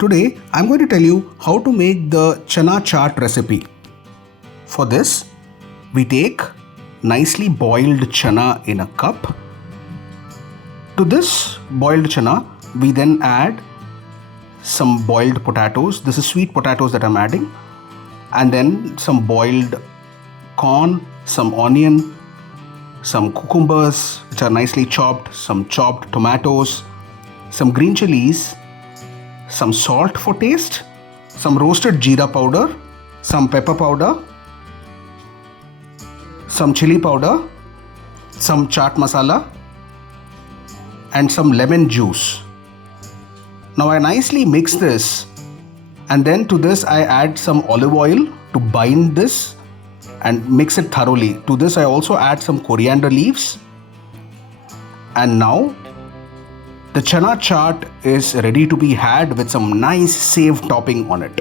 Today I'm going to tell you how to make the Chana Chaat recipe. For this, we take nicely boiled chana in a cup. To this boiled chana, we then add some boiled potatoes. This is sweet potatoes that I'm adding. And then some boiled corn, some onion, some cucumbers which are nicely chopped, some chopped tomatoes, some green chilies, some salt for taste, some roasted jeera powder, some pepper powder, some chili powder, some chaat masala, and some lemon juice. Now I nicely mix this, and then to this I add some olive oil to bind this and mix it thoroughly. To this I also add some coriander leaves. And now the chana chaat is ready to be had with some nice save topping on it.